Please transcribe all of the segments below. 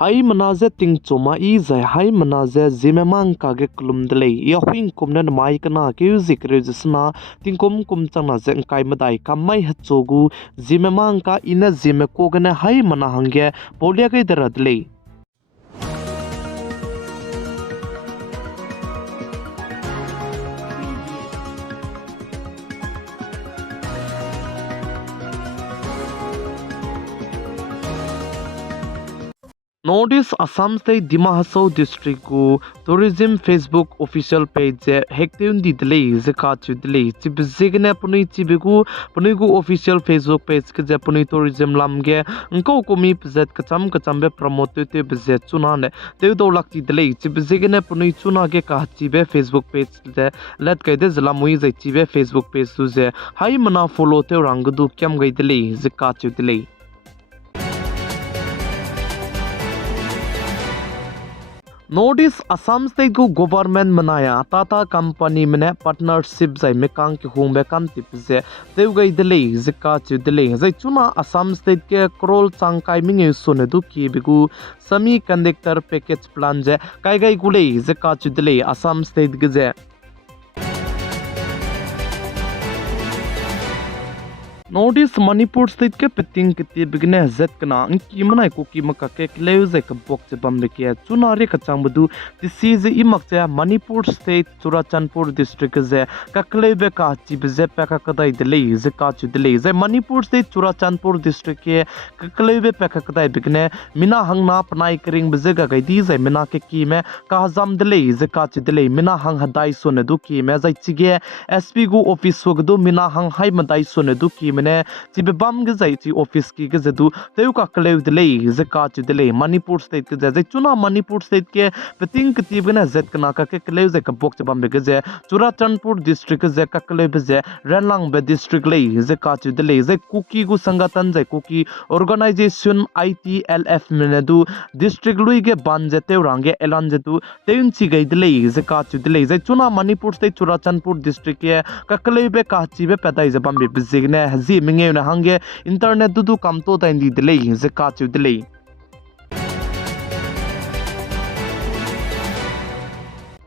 Hai manaze ting choma I zai hai manaze Zeme mang kage klum delay ya huing kumna mai kana ke zikre jisna tingkum kum changna zeng kai madai kamai hachogu Zeme mang ka ina Zeme ko gana hai mana hangge polia ke daradlei Notice Assam State Dima hasao district ku tourism Facebook official page hekteun di delay zeka chu delay chibzigna punui chibigu punui gu official Facebook page ke punui tourism lamge ngko komi pzet kacham be promote te bzet chuna ne te do lakti delay chibzigna punui chuna ge ka chibe Facebook page de let kai de zlamui zai chibe Facebook page su ze hai mana follow te rangdu kyam gai delay zeka chu delay Notice Assam State go government manaya Tata company mane partnership zai mekang ki humbe kam tipze teu gai delay zika chu delay zai chuna Assam State ke krol changkai minge sone du ki bigu semiconductor package plan je kai gai gulei zika chu delay Assam State ge Notice Manipur State ke peting kiti bigne zet kana ki manai ko ki maka ke leuze ka bok che bam ke chunari ka changbudu this is imakcha Manipur State Churachandpur district ze ka klebe ka chibze pa ka kadai delay ze ka chu delay ze Manipur State Churachandpur district ke ka klebe pa ka kadai bigne mina hangna panai kring bze ga gai di ze mina ke ki me ka hazam delay ze ka chu delay mina hang hadai sone du ki me zai chige SP gu office wogdu mina hang hai madai sone du ki ne chibe bam ge zai chi office ki ge zedu teu ka klew delay ze ka chu delay Manipur State ke zai chuna Manipur State ke peting kti bna zet kana ka ke klew ze ka bok che bam be ge ze Churachandpur district ze ka klew be ze Ranlang be district lei ze ka chu delay ze kuki gu sangatan ze kuki organization ITLF mene du district lui ge ban je teu range elan je du teun chi ge delay ze ka chu delay ze chuna Manipur State Churachandpur district ke ka klew be ka chi be pedai ze bam be bizigne minge na hange internet du kam to ta indi delay ze ka chu delay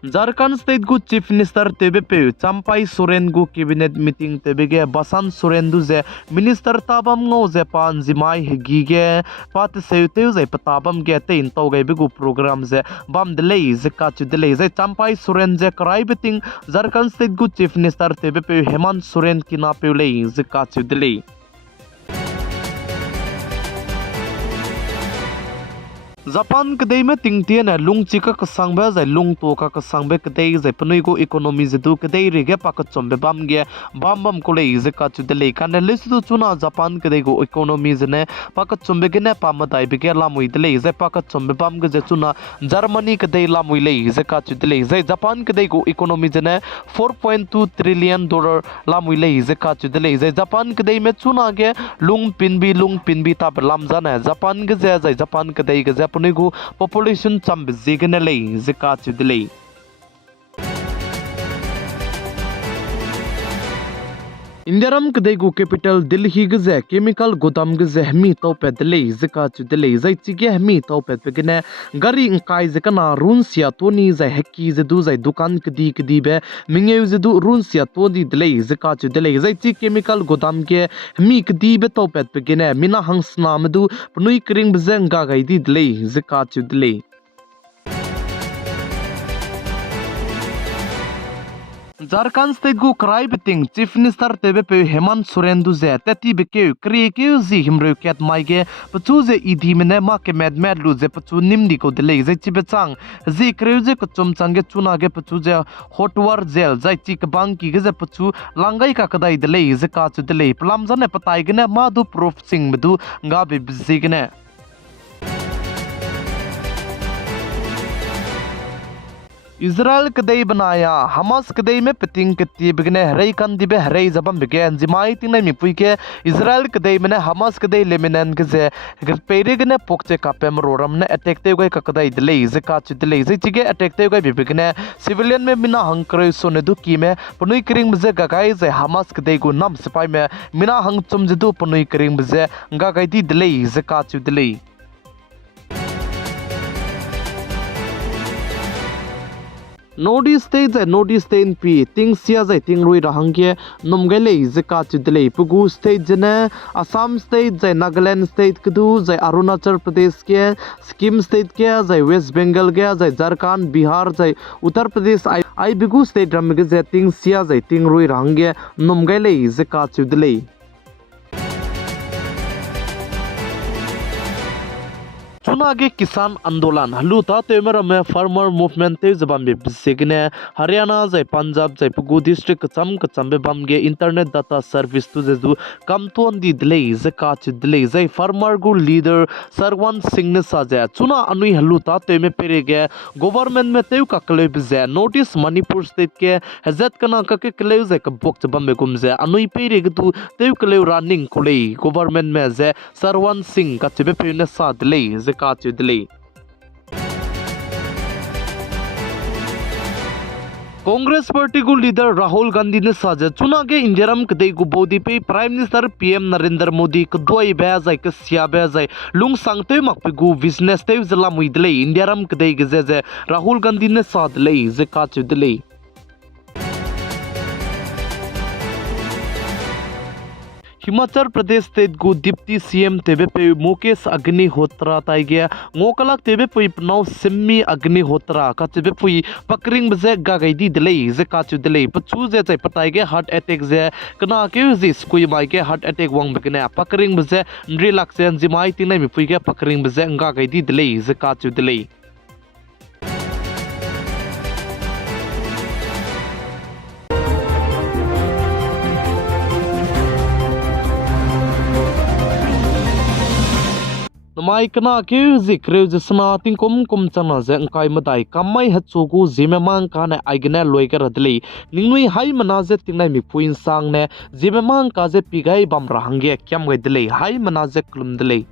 Jharkhand State gu Chief Minister tebe pe Champai Soren gu cabinet meeting tebe ge Basan Soren du ze minister tabam ngo ze pan zimai hegi ge pat seute ze patabam ge te in to ge gu program ze bam delay ze ka chu delay ze Champai Soren ze krai beting Jharkhand State gu Chief Minister tebe pe Hemant Soren kina pe le ze ka chu delay Japan kadai me tingtian na lung chika ka sangba zai lung to ka sangbe kadai zai panui go economy zedu kadai rege pa ka chombe bam ge bam ko le ze ka chu delay kan le su chuna Japan kadai go economy zene pa ka chombe ge ne pa ma dai be ge lamui delay ze pa ka chombe bam ge ze chuna Germany kadai lamui le ze ka chu delay ze Japan kadai go economy zene $4.2 trillion lamui le ze ka chu delay ze Japan kadai me chuna ge lung pinbi ta lam jana Japan ge ze Japan kadai ge Punigu population cham zigna lei zika chu delay Indiaram kadai gu capital Delhi ge chemical godam ge hmi to pe delay zika chu delay zai chige hmi to pe pegene gari kai zekana runsia toni zai hekki zedu zai dukan kdi be mingeu zedu runsia toni delay zika chu delay zai chi chemical godam ge hmi kdi be to pe pegene mina hangsna madu pnui kring bzeng ga gai di delay zika chu delay Jharkhand State gu krai beting Chief Minister tebe pe Hemant Soren du ze tati be ke kri ke zi himre ket mai ge pachu ze idi mene ma ke med lu ze pachu nimdi ko delay ze chibe chang zi kre ze ko chum chang ge chuna ge pachu ze hotwar zel zai chi ka bang ki ge ze pachu langai ka kadai delay ze ka chu delay plam jane patai ge ne ma du proof sing medu nga be bzi ge ne Israel kadai banaya Hamas kadai me peting kati bigne hrai kan dibe hrai zabam bige anjimai tinai mi puike Israel kadai mene Hamas kadai leminen gze pere gne pokche kapem roram ne attack te goi kakadai delay ze ka chu delay ze chige attack te goi bibigne civilian me mina hangkre sone du ki me punui kring bze gagai ze Hamas kadai gu nam sipai me mina hang chum je du punui kring bze gagai di delay ze ka chu delay North East State zai North East State pi ting sia zai ting rui rahangye nomgai lei zeka chudlei Pugu State jene Assam State zai Nagaland State kudu zai Arunachal Pradesh ke Sikkim State ke zai West Bengal ke zai Jharkhand Bihar zai Uttar Pradesh ai Bigu State ramge zai ting sia zai ting rui rahangye nomgai lei zeka chudlei चुनागे किसान आंदोलन हलुता तेमर में farmer movement ते जबाम बे बिसेगने हरियाणा जय पंजाब जय पुगु district कचम बे बमगे internet data service तु जेजु कमतोन दी दिले जका च दिले जय फार्मर गु लीडर सरवन सिंह ने साजे चुना अनुई हलुता तेमे पेरेगे गवर्नमेंट में तेउ ककले बिजे नोटिस मणिपुर स्टेट के हजत कना कके कले जय कबोक जबाम बे गुमजे अनुई पेरेगे तु तेउ कले रनिंग खुले गवर्नमेंट में जे सरवन सिंह कचबे पेने सा दिले काचुदली कांग्रेस पार्टी को लीडर राहुल गांधी ने साझा चुना के इंजरम कदे गुबोदी पे prime minister PM Narendra Modi कदोई बेजाय के सिया बेजाय लुंग सांगते मकपगु बिजनेस ते जला मुइदले इंजरम कदे गजे राहुल गांधी ने सादले जे काचुदले हिमाचल प्रदेश स्टेट गु डिप्टी सीएम तेबे पे मुकेश अग्निहोत्रा ताइगे ngokалak तेबे पे नौ सिम्मी अग्निहोत्रा का तेबे पे पकरिंग बजे गागैदी दिले जे काचु दिले पचु जे चै पताइगे हार्ट अटैक जे कना के जे स्कुई माइगे हार्ट अटैक वंग बकने पकरिंग बजे नरि लाक्सेन जिमाइ तिनै मिपुइगे पकरिंग बजे गागैदी दिले जे काचु दिले नमाई कना के जिक्रे जसना तिंकुम कुम चना जे अंकाई मदाई कमाई हचोगु जिमे मांग का ने आइगने लोइगर हदले निंगनुई हाई मना जे तिंगनाई मिपुइन सांग ने जिमे मांग का जे पिगाई बम रहंगे क्याम गइदले हाई मना जे क्लुम दले